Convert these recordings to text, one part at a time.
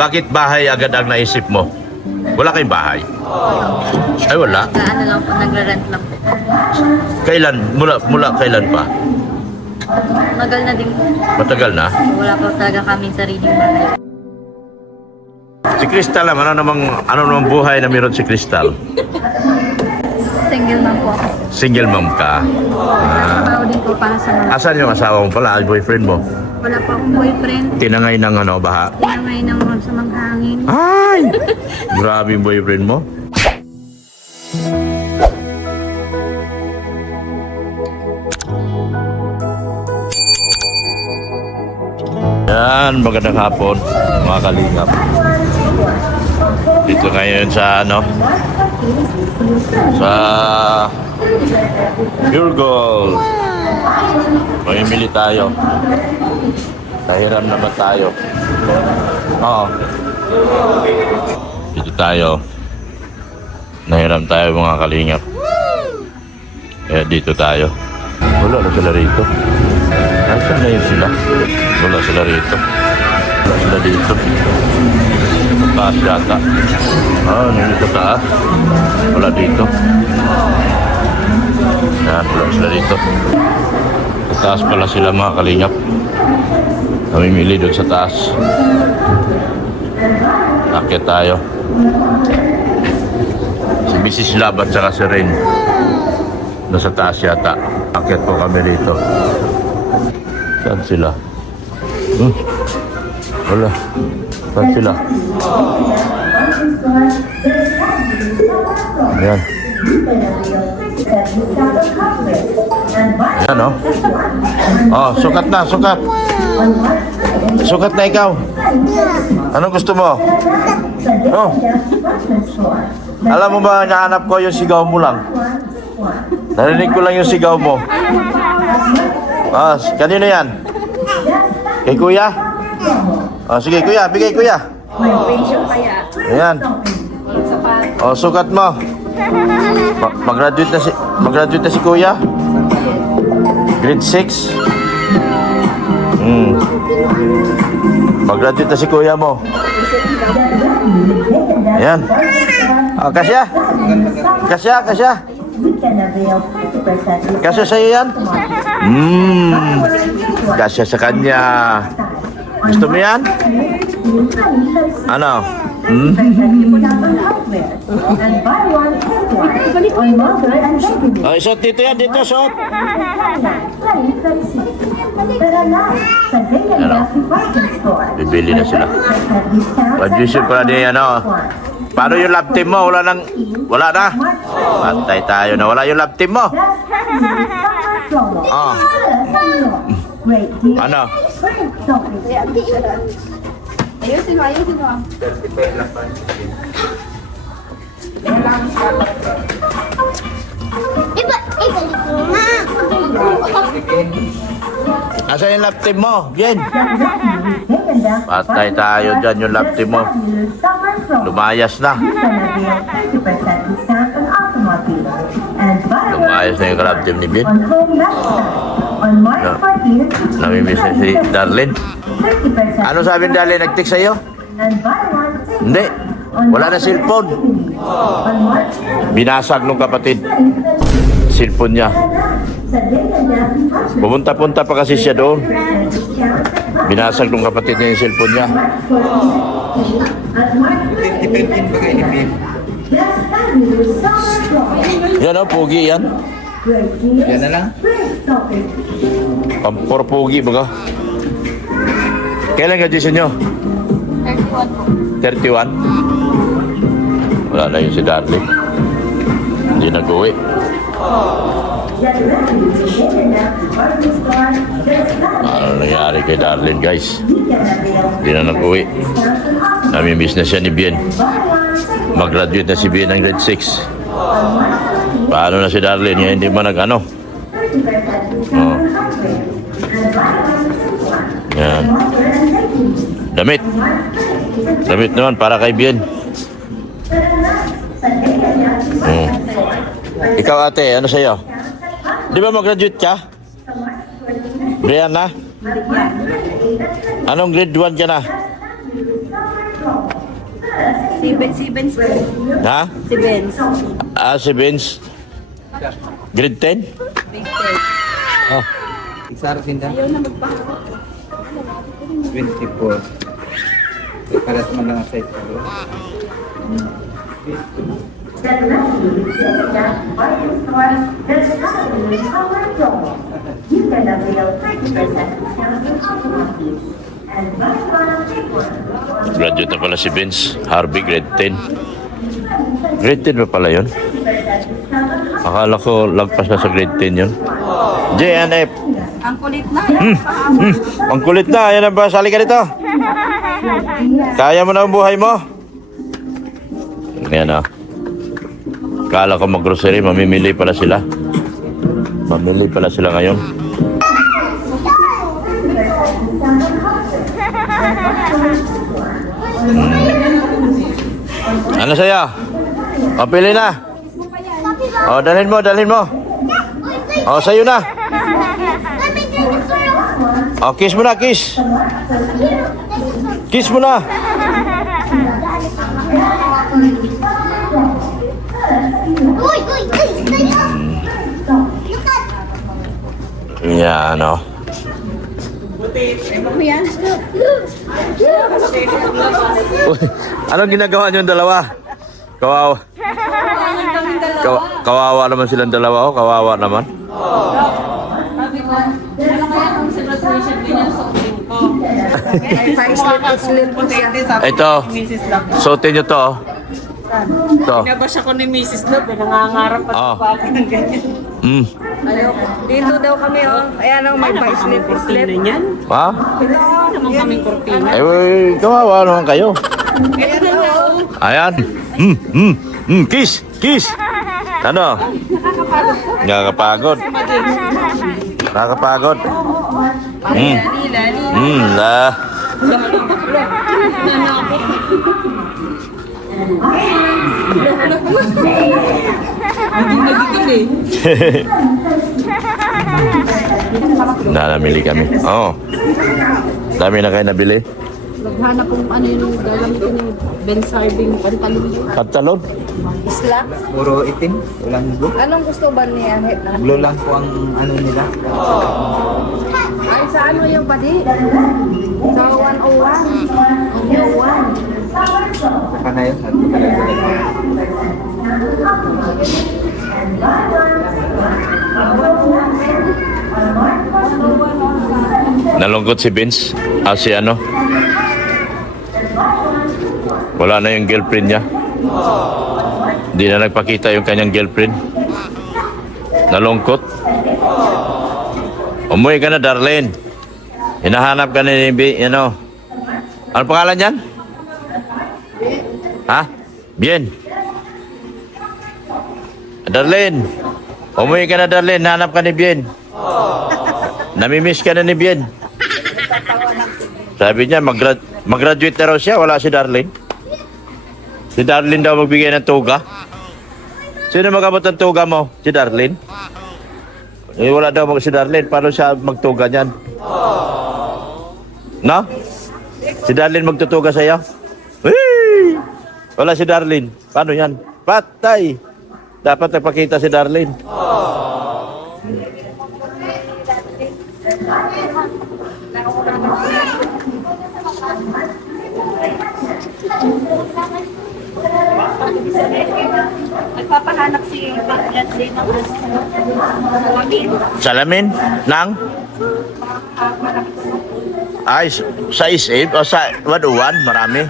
Bakit bahay agad ang naisip mo? Wala kayong bahay? Ay, wala. Ano lang po, nagra-rent lang po. Kailan? Mula kailan pa? Magal na din po. Matagal na? Wala po talaga kaming sariling bahay. Si Crystal naman, ano namang buhay na meron si Crystal? Single man po ako. Single mom ka. Trabaho din po para sa mga... Asan yung asawa mo pala, boyfriend mo? Wala po akong boyfriend. Tinangay ng baha? Tinangay ng sa maghangin. Ay! Grabe yung boyfriend mo. Yan, magandang hapon, mga kalingap. Dito ngayon sa sa Pure Gold. Mamimili tayo. Nahiram naman tayo. Oo. Dito tayo. Nahiram tayo, mga kalingap. Kaya dito tayo. Wala na sila rito. Nasaan na yun sila? Wala sila rito. Wala sila dito. Sa taas yata. Nandito sa taas. Wala dito. Yan, wala sila dito. Sa taas pala sila, mga kalingap. Namimili doon sa taas. Akit tayo. Si Mrs. Lab at saka si Rin. Nasa taas yata. Akit po kami rito. Saan sila? Wala. Saan sila? Ayan. Ayan, oh. Oh, sukat na, sukat. Sukat na ikaw. Anong gusto mo? Oh. Alam mo ba, nahanap ko yung sigaw mo lang. Narinig ko lang yung sigaw mo. Kanino yan? Kay kuya? Sige kuya, bigay kuya. May pension kaya. Ayan. Sukat mo. Mag-graduate na si kuya. Grade 6. Mag-graduate na si kuya mo. Ayan. Kasya. Kasya. Kasya sa'yo yan? Kasya sa kanya. Gusto mo yan? Ano? Suot dito yan, dito suot. Bibili na sila. Pag-isip pala niya, paano yung love team mo? Wala na? Patay tayo na. Wala yung love team mo. Ano? Ayusin mo. Ibalik mo na. Asa yung love team mo? Bien. Patay tayo dyan yung love team mo. Lumayas na. Lumayas na yung love team ni Bien. Namimiss na si Darlene. Ano sabi ni Darlene? Nag-text sa'yo? Hindi. Wala na cellphone. Binasag nung kapatid. Cellphone niya. Pumunta-punta pa kasi siya doon. Binasag nung kapatid niya yung cellphone niya. Yan o, pogi yan. Yan na lang. Pampor pogi baga. Kailan graduation nyo? 31. Wala na yun si Darlene. Hindi nag-uwi. Ano nangyari kay Darlene, guys? Hindi na nag-uwi. Namimiss na siya ni Bien. Mag-graduate na si Bien ng grade 6. Paano na si Darlene? Yan, hindi ba nag-ano? Yan. Damit. Damit naman para kay Bien. Ikaw ate, ano sa'yo? Di ba mag-graduate ka? Brianna? Anong grade 1 ka na? Si Benz. Ha? Si Benz. Si Vince. Grade 10? Oh. Iksara tinda. Ayaw na magpahakot. 24. Para sa mga size ko. Graduate na pala si Vince. Harvey, grade 10. Grade 10 ba pala yun? Akala ko lagpas na sa grade 10 yun. JNF. Ang kulit na. Ang kulit na. Ayan na ba? Sali ka dito. Kaya mo na ang buhay mo. Ayan ah. Kala ko mag-grocery. Mamimili pala sila. Mamili pala sila ngayon. Ano sa'yo? O, pili na. O, dalhin mo. O, sa'yo na. O, kiss mo na, kiss. Kiss mo na. Yan, o. Uy, anong ginagawa niyong dalawa? Kawawa. Kawawa naman silang dalawa, oh. Kawawa naman. Ito, suotin niyo to, oh. Ito. Nabasa ko ni Mrs. Love, nangangarap at Ah. pa ako ng ganyan. Ayoko. Dito daw kami, oh. Ayan ang may pa-slip. Kortina niyan. Ha? Naman kaming kortina. Kawawa naman kayo. Ito na nga, oh. Ayan. Kiss. Ano? Nakakapagod. Nakakapagod. La. Namili kami. Oo. Dami na kayo nabili. Naghanap kung ano yung gagamitin yung Ben Serving pantalon yun. Pantalon? Isla. Puro itim. Walang blue. Anong gusto ba niya? Blue lang po ang ano nila. Ay, sa ano yung padi? Sa 101. Yung 1. Saka na yun. At talaga. Nalungkot si Vince. Si ano? Wala na yung girlfriend niya. Hindi na nagpakita yung kanyang girlfriend. Nalungkot. Umuwi ka na, Darlene. Hinahanap ka ni ano? Ano pangalan niyan? Ha? Bien. Darlene. Umuwi ka na, Darlene. Hinahanap ka ni Bien. Namimiss ka na ni Bien. Sabi niya, mag-graduate na raw siya. Wala si Darlene. Si Darlene daw magbigay ng tuga. Sino mag-abot ng tuga mo? Si Darlene? Wala daw si Darlene. Paano siya magtuga niyan? No? Si Darlene magtutuga sa'yo? Whee! Wala si Darlene. Paano yan? Patay! Dapat nagpakita si Darlene. Nagpapahanap si Blancy ng Salamin? Nang? Ay, sa isip o sa waduan, marami.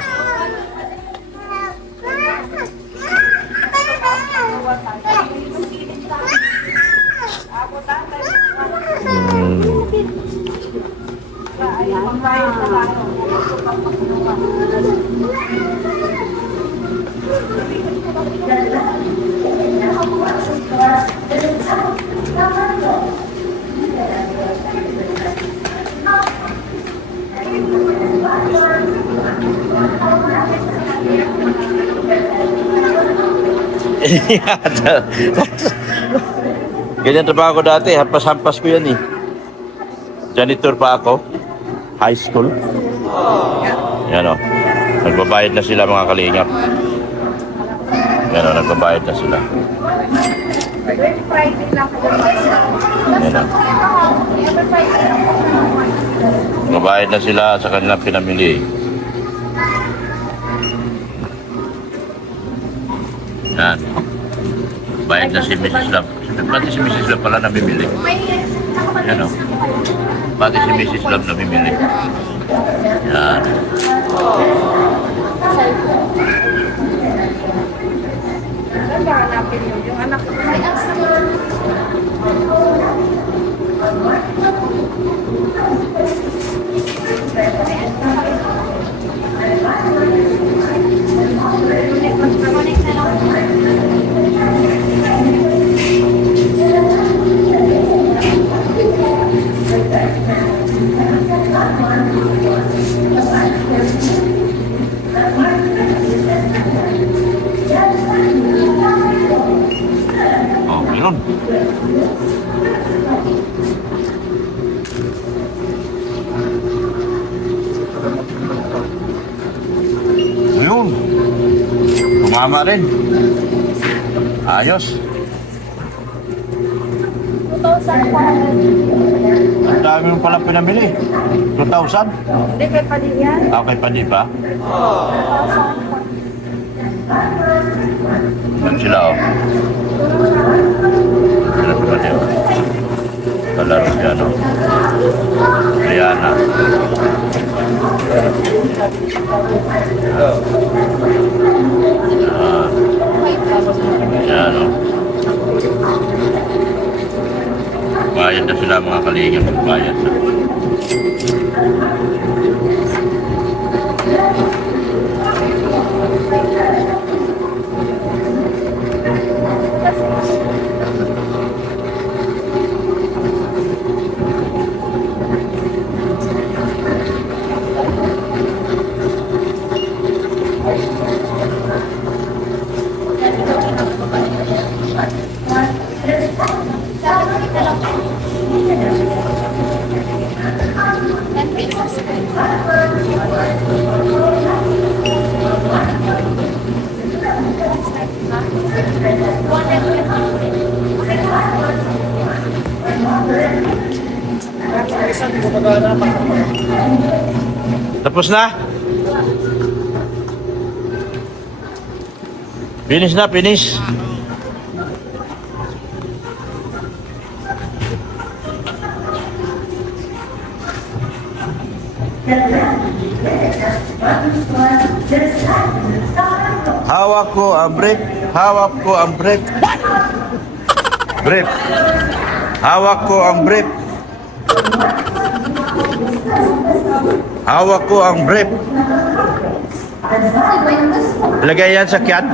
Ganyan trabaho ko dati, hampas-hampas ko yan eh. Janitor pa ako, high school. Yan o. Nagbabayad na sila mga kalingap. Yan o, nagbabayad na sila. Yan o. Nagbabayad na sila sa kanilang pinamili. Yan. Bayad na si Mrs. Love. Pati si Mrs. Love pala namimili. Yan o. Pati si Mrs. Love namimili. Yan. Saan ba hanapin yun? Yung anak ko. Oh, yun. Ayun. Tumama rin. Ayos. Ang dami mo pala pinamili. 2,000? Hindi, kay Pali yan. Okay pa di ba? Yan sila oh. Sila pa di oh. Kalaro siya no. Rihanna. Yan oh. Bayad na sila mga kalingap. Bayad na. Tapos na? Finish na, finish. Hawak ko ang brief. Hawak ko ang brief. Brief. Hawak ko ang brief. Hawak ko ang brief. Lagay yan sa kyan.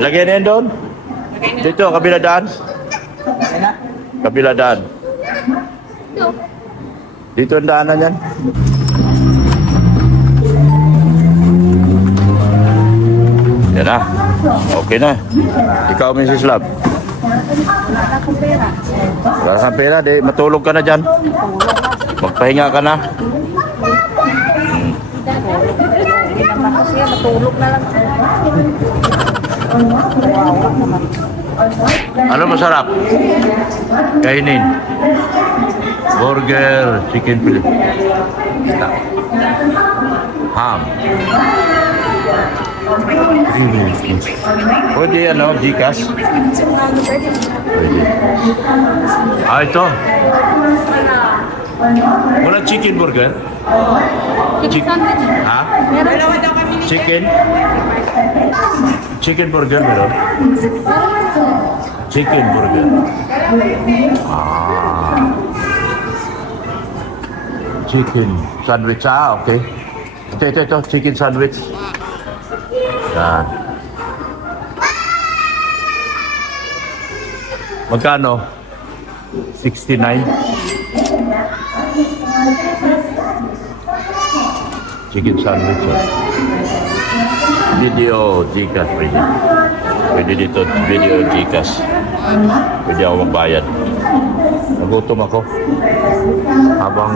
Lagay na yan doon. Dito, kabila daan. Kabila daan. Dito ang daanan yan. Yan na. Okay na. Ikaw, Mrs. Love. Wala akong pera. Wala kang pera, di matulog ka na dyan. Magpahinga ka na. Hindi naman kasi yan, matulog na lang. Ano masarap? Kainin. Burger, chicken fillet. Ham. Pwede ano, Gcash? Pwede. Ah, ito. Wala chicken burger? Chicken sandwich. Ha? Chicken? Chicken burger meron? Chicken burger. Ah. Chicken sandwich. Ah, okay. Ito. Chicken sandwich. Yan. Magkano? 69. Chicken sandwich. Oh. Video Gcash pwede. Pwede dito video Gcash. Pwede ako magbayad. Nagutom ako. Habang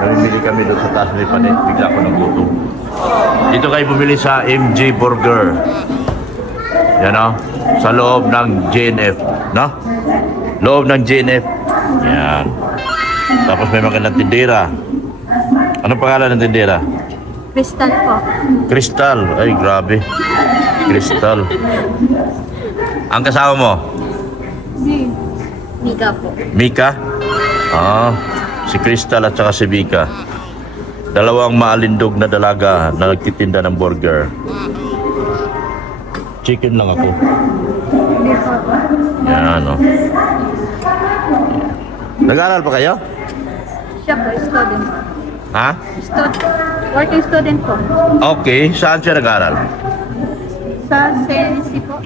namimili kami doon sa taas ni Panet, bigla ko nagutom. Dito kayo bumili sa MJ Burger. Yan o. Sa loob ng JNF. No? Loob ng JNF. Yan. Tapos may magandang tindera. Anong pangalan ng tindera? Crystal po. Crystal. Ay, grabe. Crystal. Ang kasama mo? Mika po. Mika? Ah, si Crystal at saka si Mika. Dalawang maalindog na dalaga na nagtitinda ng burger. Chicken lang ako. Yan, oh. Nag-aaral pa kayo? Siya po, student. Ha? Working student po. Okay, saan siya nag-aaral? Sa CNC po.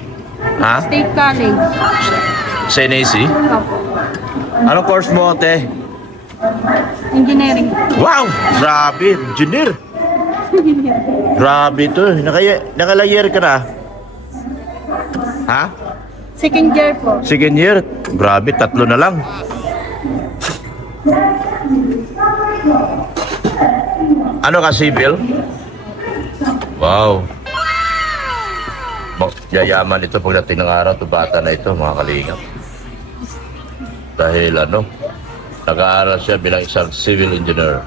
Ha? State College. CNAC? Opo. Anong course mo, te? Engineering. Wow! Grabe, engineer. Grabe to. Nakalayer ka na? Ha? Second year po. Second year? Grabe, 3 na lang. Ano ka, civil? Wow. Yayaman ito pagdating ng araw, to bata na ito, mga kalingap. Dahil ano, nag-aaral siya bilang isang civil engineer.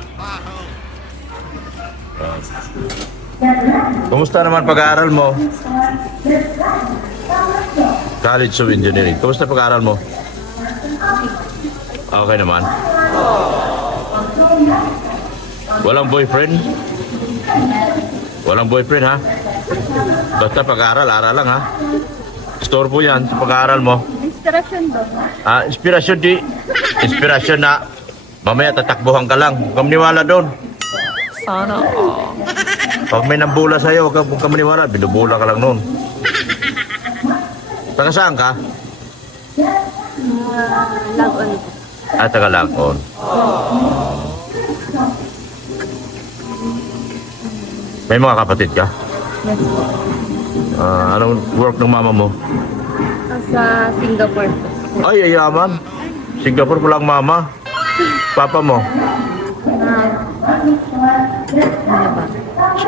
Kumusta naman pag-aaral mo? College of Engineering. Kumusta pag-aaral mo? Okay naman. Walang boyfriend? Walang boyfriend, ha? Basta pag-aaral, aral lang, ha? Store po yan sa pag-aaral mo. Inspiration daw. Ah, inspirasyon di. Inspirasyon na mamaya tatakbuhan ka lang. Huwag kang maniwala doon. Sana. Pag may nambula sa'yo, huwag kang maniwala. Binubula ka lang noon. Taga saan ka? Lagon. Ah, taga Lacon. May mga kapatid ka? Yes po. Ah, anong work ng mama mo? Sa Singapore po. Ay, ayaman. Singapore po lang mama. Papa mo?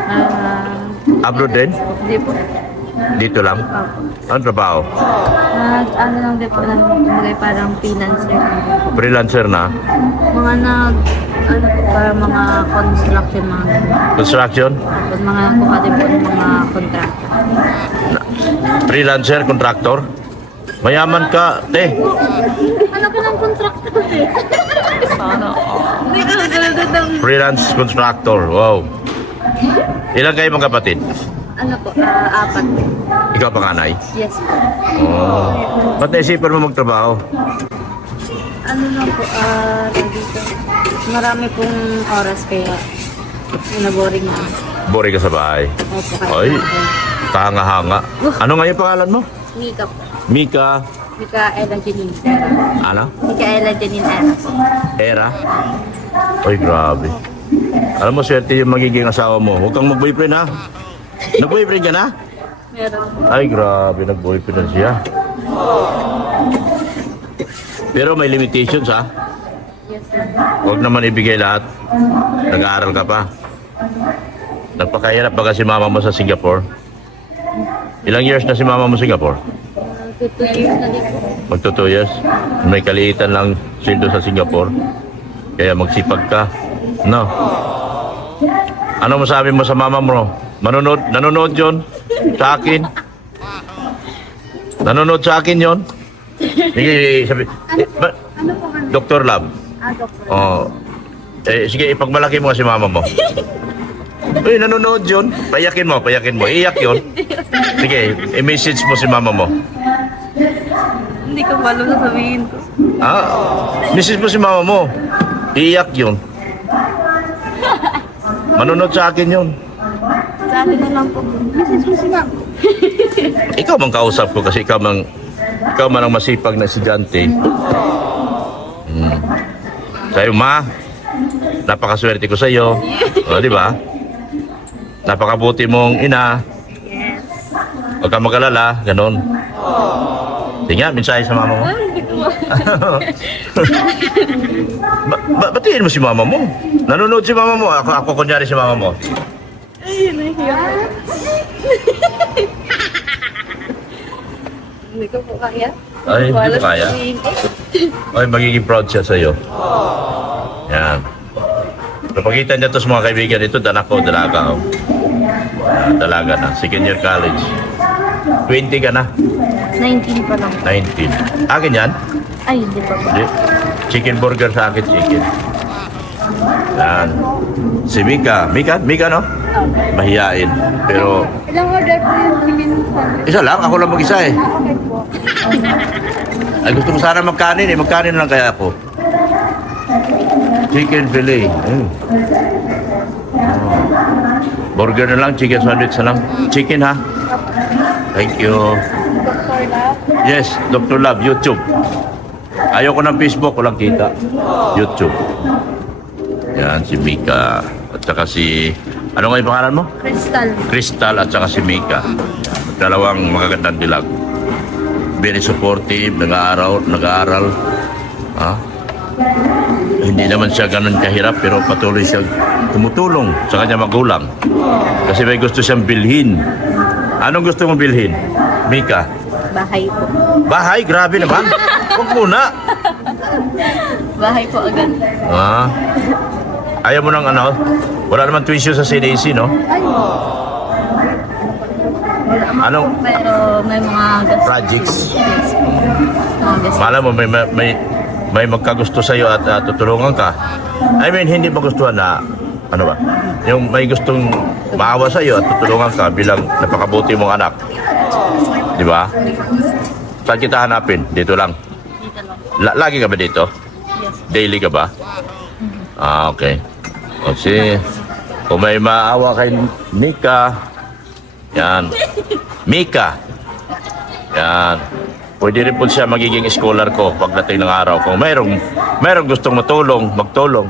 Ano ba? Abroad din? Hindi po. Dito lang? Anong trabaho? Ano lang din po lang, kumagay parang freelancer. Freelancer na? Mga ano po, parang mga construction, mga ganun. Construction? Tapos mga kuha din po ng mga contractor. Freelancer, contractor? Mayaman ka, te. Ano ko ng contractor eh? Sana. Hindi ko nagdadadang. Freelance contractor, wow. Ilan kayo mga kapatid? Ano po, 4. Ikaw panganay? Yes po. Oh. Ba't naisipan mo magtrabaho? Ano lang po, dito. Marami pong oras kaya naboring na. Boring ka sa bahay. Opo, Ay, kahanga-hanga. Ano nga yung pangalan mo? Mika po. Mika, Mikaela Janine. ano? Mikaela Janine Era po. Era? Ay, grabe. Alam mo, swerte yung magiging asawa mo. Huwag kang mag-boyfriend, ha? Nag-boyfriend ka na? Meron po. Ay, grabe, nag-boyfriend na siya. Pero may limitations, ha? Yes sir. Huwag naman ibigay lahat. Nag-aaral ka pa. Nagpakahirap ba kasi mama mo sa Singapore? Ilang years na si mama mo sa Singapore? 2 years na din po. Magto 2 years. May kaliitan lang sweldo sa Singapore. Kaya magsipag ka. No? Ano masabi mo sa mama mo? Nanonood yun? Sa akin? Nanonood sa akin yun? Sige, sabi. Ano po kami? Dr. Lab. Doktor. Oh. Sige, ipagmalaki mo si mama mo. Uy, nanonood yun. Payakin mo. Iyak yun. Sige, i-message mo si mama mo. Hindi ko malo na sabihin ko. Message mo si mama mo. Iyak yun. Manonood sa akin yun. Sabi ko lang po, message mo si ma'am. Ikaw mang kausap ko kasi ikaw man ang masipag na estudyante. Sa'yo, ma. Napakaswerte ko sa'yo. O, di ba? Napakabuti mong ina. Yes. Huwag kang mag-alala. Ganon. Tingnan, mensahe sa mama mo. Hindi ko Batiin mo si mama mo. Nanonood si mama mo. Ako kunyari si mama mo. Ay, nahiya. Hindi ko po kaya. Ay, hindi Wala ko kaya. sabihin ko. Ay, magiging proud siya sa'yo. Yan. Napakita niya to sa mga kaibigan ito, anak ko, dalaga. Oh. Dalaga na, second year college. 20 ka na, 19 pa lang. 19. Akin yan? Ay, hindi pa po. Hindi. Chicken burger sa akin, chicken. Yan. Si Mika. Mika no? Mahiyain. Pero, Ilang order po yung chicken sandwich? isa lang, ako lang mag-isa eh. Okay po. Ay, gusto ko sana magkanin eh. Magkanin lang kaya ako. Chicken fillet. Burger na lang, chicken sandwich na lang. Chicken ha? Thank you. Dr. Love. Yes, Dr. Love, YouTube. Ayoko ng Facebook, walang kita. YouTube. Yan, si Mika. At saka si... Ano nga yung pangalan mo? Crystal. Crystal at saka si Mika. Dalawang magagandang dilag. Very supportive, nag-aaral. Ha? Hindi naman siya ganun kahirap pero patuloy siyang tumutulong sa kanyang magulang. Kasi may gusto siyang bilhin. Anong gusto mong bilhin? Mika? Bahay po. Bahay? Grabe naman. Huwag muna. Bahay po agad. Ah. Ayaw mo ng ano? Wala naman tuition sa CDC, no? Ay. Wala naman Anong- po, pero may mga gastos. Projects. Yes po. Mga gastos. Malam mo, may magkagusto sa'yo at tutulungan ka. I mean, hindi magustuhan na, ano ba? Yung may gustong maawa sa'yo at tutulungan ka bilang napakabuti mong anak. Di ba? Saan kita hanapin? Dito lang. Dito lang. Lagi ka ba dito? Yes. Daily ka ba? Ah, okay. Kasi, kung may maawa kay Mika, yan. Mika. Yan. Pwede rin po siya magiging scholar ko pagdating ng araw. Kung mayroong gustong magtulong.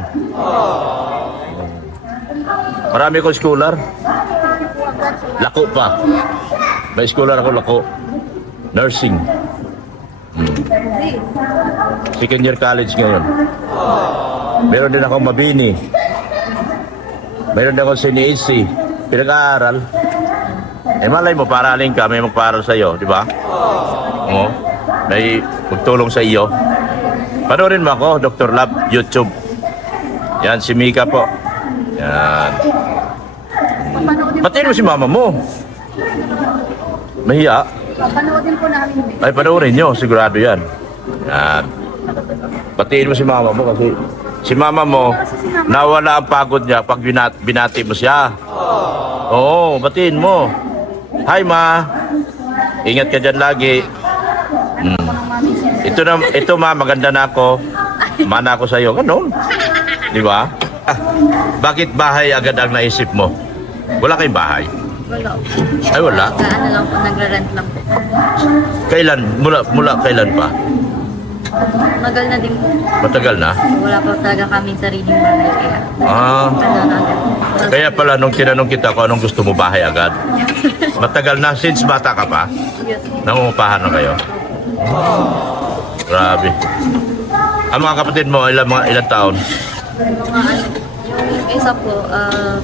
Marami ko scholar. Lako pa. May scholar ako, lako. Nursing. Second year college ngayon. Meron din ako mabini. Meron din ako sinisi. Pinag-aaral. Eh malay mo, paralin ka, may magparal sa'yo, di ba? Oo. May magtulong sa iyo. Panoorin mo ako, Dr. Love, YouTube. Yan, si Mika po. Yan. Patayin mo si mama mo. Mahiya. Papanoodin po namin. Ay, panoorin nyo, sigurado yan. Yan. Batiin mo si mama mo kasi si mama mo, nawala ang pagod niya pag binati mo siya. Oo, batiin mo. Hi, ma. Ingat ka dyan lagi. Ito ma, maganda na ako. Mana ako sa'yo. Ganon. Di ba? Ah, bakit bahay agad ang naisip mo? Wala kayong bahay? Wala. Ay, wala. Ano lang po, nagre-rent lang po. Kailan? Mula kailan pa? Magal na din po. Matagal na? Wala po talaga kaming sariling bahay. Kaya, Ah. ano na agad. Kaya pala nung tinanong kita kung anong gusto mo bahay agad. Matagal na, since bata ka pa, Yes. nangungupahan na kayo. Grabe. Ang mga kapatid mo, ilang taon? Mga ano, yung isa po,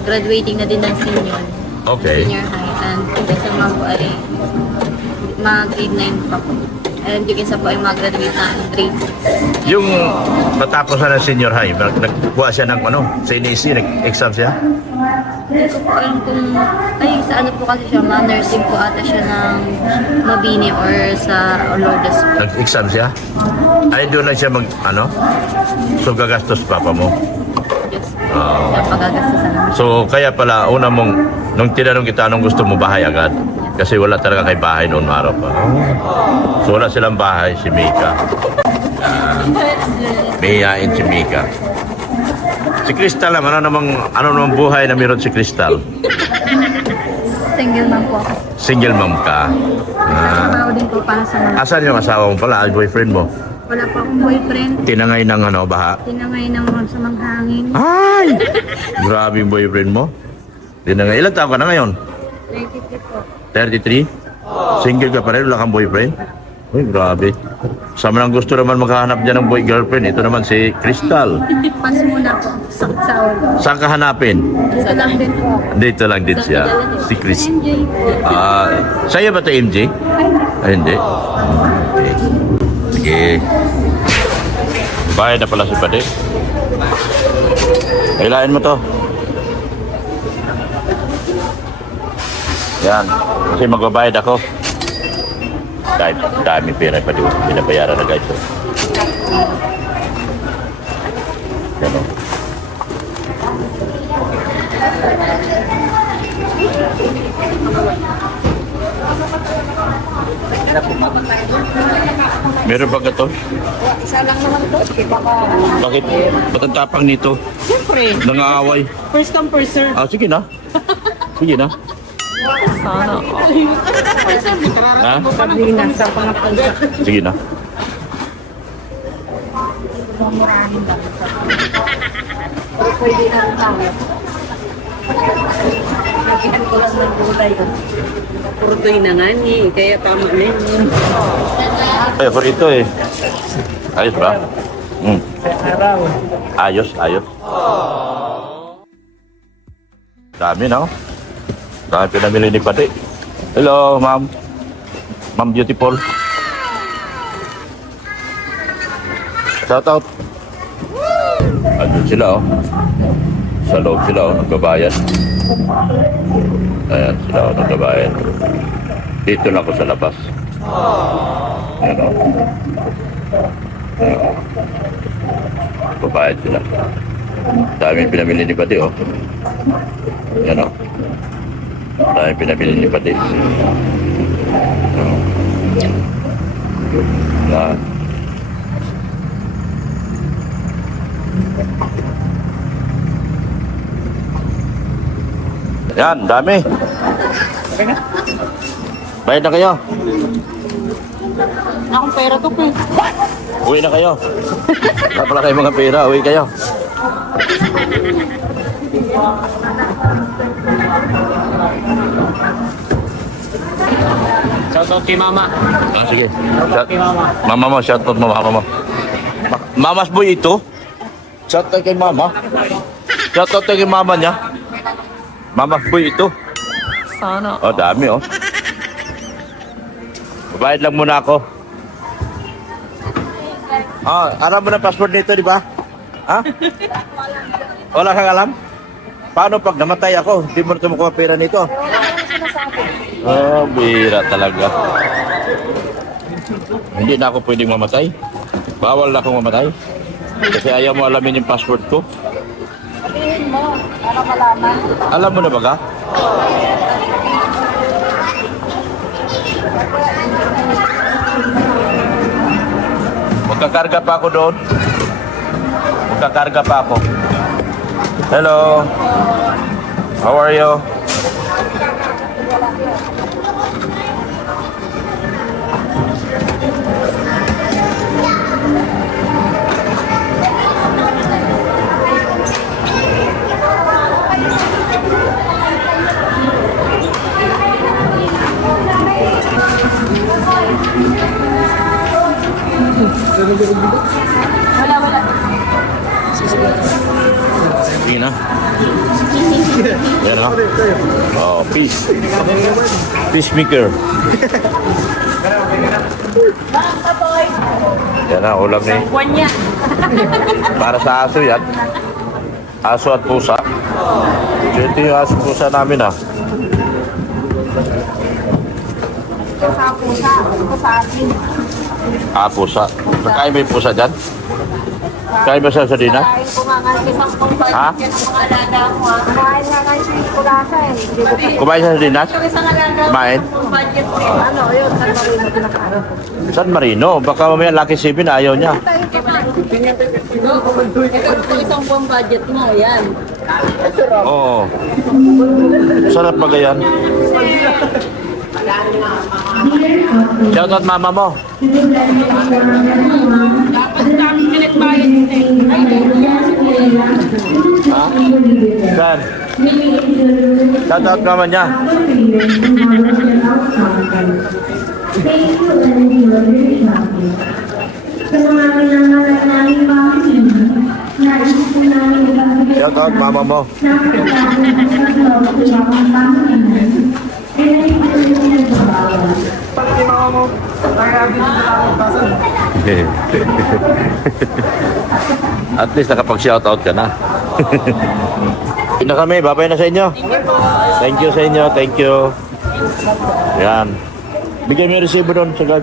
graduating na din ng senior. Okay. Senior high. And yung isa mga po ay mag-grade 9 pa po. And yung isa po ay mag-graduate ng grade 6. Yung matapos na ng senior high, nagkuha siya ng CNEC, nag-exam siya? Hindi ko po alam kung, ay sa ano po kasi siya, nursing po ata siya ng Mabini or sa Lourdes po. Nag-exam siya? Ay, doon lang siya so gagastos papa mo. Yes. Kaya pagagastusan namin. So, kaya pala, nung tinanong kita, anong gusto mo bahay agad? Kasi wala talaga kay bahay noon araw pa. So, wala silang bahay, si Mika. Mayayain si Mika. Si Crystal naman, ano namang buhay na meron si Crystal? Single man po ako. Single mom ka. Trabaho din po para sa mga. Asan yung asawa mo pala, boyfriend mo? Wala po akong boyfriend. Tinangay ng baha? Tinangay ng mga sa manghangin. Ay! Grabe yung boyfriend mo. Tinangay. Ilan taon ka na ngayon? 33 po. 33? Single ka pa rin, wala kang boyfriend? Uy, grabe. Sa mga gusto naman maghahanap dyan ng boy girlfriend, ito naman si Crystal. Pas muna po. Sakit sa ulo. Saan ka hanapin? Sa lang din po. Dito lang din siya. Si Chris. MJ po. Sa'yo ba ito, MJ? Ay, hindi. Okay. Sige. Bayad na pala si Pade. Kailain mo to. Yan. Kasi magbabayad ako. Dami pera pa di binabayaran na guys. Yan o. Meron ba ito? Isa lang naman to. Baka... Bakit? Ba't ang tapang nito? Siyempre, Nangaaway. first come first serve. Sige na. Sige na. Sana. Ha? Pagli nasa pangapansa. Sige na. Pwede na ang tao. Nakihan ko lang ng gulay. Puro to'y na nga ni. Kaya tama na yun. Eh, for ito eh. Ayos ba? Ayos, ayos. Dami na, oh. Dami pinamili ni Pati. Hello, ma'am. Ma'am Beautiful. Shout out. Andun sila, oh. Sa loob sila, oh. Nagbabayad. Ayan sila, oh. Nagbabayad. Dito na ako sa labas. Ayan, oh. Ayan, oh. Nagbabayad sila. Dami pinamili ni Pati, oh. Ayan, oh. Dami pinamili ni Pati. Yan. Yan, dami. Bayad na kayo. Akong pera to po. Uwi na kayo. Wala pala kayo mga pera. Uwi kayo. Shoutout kay Mama. Sige. Kay Mama. Mama mo, shout out mo, mama mo. Mamas boy ito? Shout out kay mama. Shout out kay mama niya. Mamas boy ito. Sana. Oh, dami oh. Babayad lang muna ako. Alam mo na password nito, di ba? Ha? Wala kang alam? Paano pag namatay ako? Hindi mo na ito makuha pera nito. Oh, bira talaga. Hindi na ako pwedeng mamatay. Bawal na akong mamatay. Kasi ayaw mo alamin yung password ko. Sabihin mo, para malaman. Alam mo na ba ka? Magkakarga pa ako doon. Magkakarga pa ako. Hello. How are you? Sige na. Yan na. Oh, peace. Peacemaker. Yan na, ulam ni. Para sa aso yan. Aso at pusa. So, ito yung aso pusa namin ah. Sa pusa. Ito sa akin. Pusa. Kakain mo yung pusa dyan? Kain ba sa sardinas? Kain ko nga nga isang pong Ha? budget ng mga alaga ko. Kain nga nga yung kulasa eh. Hindi ko pa. Kumain sa sardinas? Isang alaga ko. Kumain? Budget ko. Ano, yun. San Marino pinakaroon ko. San Marino? Baka mamaya Lucky 7 ayaw niya. Ito po isang buong budget mo. Yan. Oo. Sarap ba yan? Shout out mama mo. Dapat kami pinagbayad eh. Ha? Saan? Shout out mama niya. Shout out mama mo. At least nakapag-shout out ka na. Na kami, babay na sa inyo. Thank you sa inyo, thank you. Yan. Bigyan mo yung resibo doon sa guard.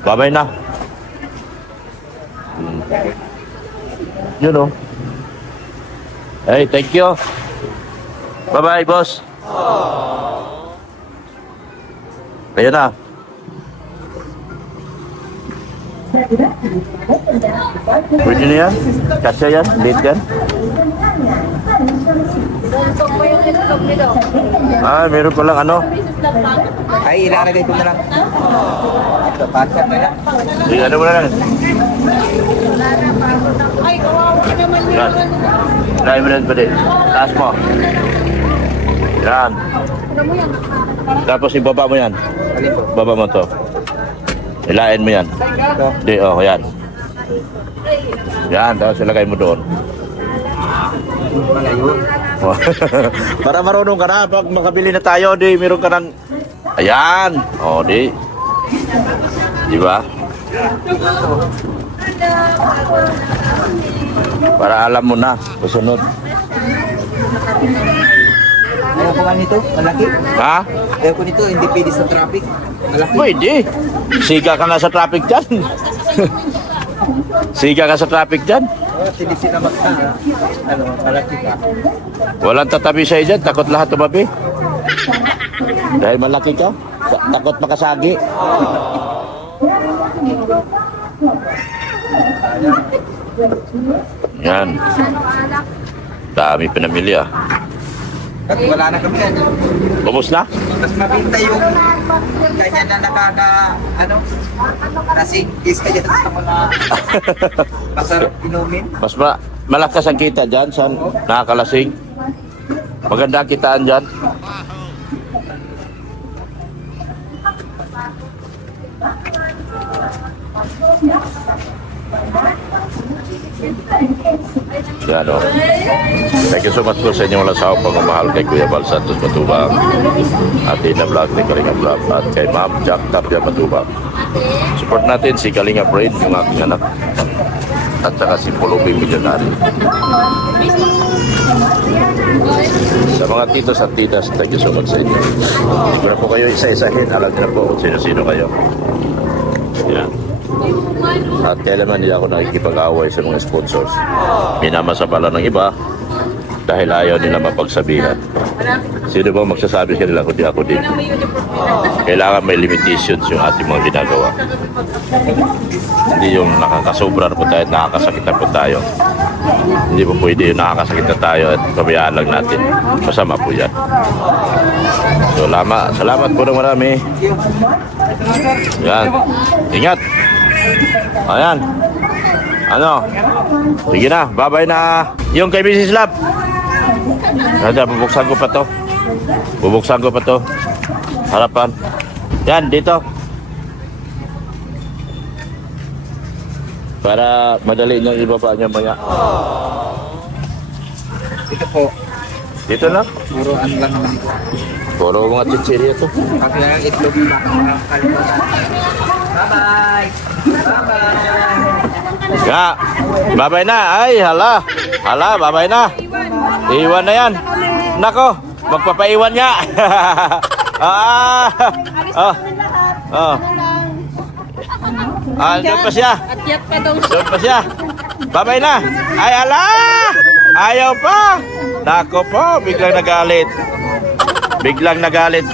Babay na. Yun o. Hey, thank you. Bye-bye, boss. Ayan na. Pwede na yan? Kasya yan? Late yan? Ah, meron palang ano? Ay, ilalagay ko na lang. Ito, pasok na lang. Sige, ano mo na lang? Yan. Try mo rin pa din. Taas mo. Yan. Tapos ibaba mo yan. Baba mo to. Ilain mo yan. Ito. Di, oh, yan. Yan, tapos ilagay mo doon. Malayo. Para marunong ka na, pag makabili na tayo, di, meron ka ng... Ayan! O, di. Di ba? Para alam mo na, susunod. Ayaw ko nga nito, malaki. Ha? Ayaw ko nito, hindi pwede sa traffic. Malaki. Pwede. Siga ka nga sa traffic dyan. Siga ka sa traffic dyan. Oh, hindi sila malaki ka. Walang tatabi sa'yo dyan, takot lahat tumabi. Dahil malaki ka, takot makasagi. Yan. Dami pinamili ah. At wala na kami yan. Ubus na? Mas mabinta yung kanya na nasingkis ka dyan sa mga masarap inumin. Mas malakas ang kita dyan sa nakakalasing. Maganda ang kitaan dyan. Yan o. Thank you so much po sa inyong walang sawang pagmamahal kay Kuya Bal Santos Matubang, at Ina Vlog ni Kalinga Vlog, at kay Ma'am Jack Tapia Matubang. Support natin si Kalinga Brain, yung aking anak, at saka si Pulubi Millionary. Sa mga titos at titas, thank you so much sa inyo. Siguro po kayo isa-isahin, alam niyo na po kung sino-sino kayo. Yan. At kailanman hindi ako nakikipag-away sa mga sponsors. Minamasabala ng iba dahil ayaw nila mapagsabihan. Sino ba magsasabi kanila kundi ako din? Kailangan may limitations yung ating mga ginagawa. Hindi yung nakakasobra na po tayo at nakakasakit na po tayo. Hindi po pwede yung nakakasakit na tayo at pabayaan lang natin. Masama po yan. So, salamat po ng marami. Yan. Ingat. Ayan. Ano? Sige na. Bye-bye na. Yung kay Mrs. Lab. Bubuksan ko pa to. Bubuksan ko pa to. Harapan. Yan, dito. Para madali niyang ibaba niya maya. Ito po, Dito lang. puro ano lang naman ito. Puro mga chichirya to. Kasi lang ang itlog na kalimutan. Bye-bye! Bye-bye! Ya, babay na. Ay, hala. Hala, babay na. Iwan na yan. Nako, magpapaiwan niya. Ah. Oh. Oh. Ah, doon pa siya. Atyat pa daw. Doon pa siya. Babay na. Ay, hala. Ayaw pa. Nako po, biglang nagalit. Biglang nagalit.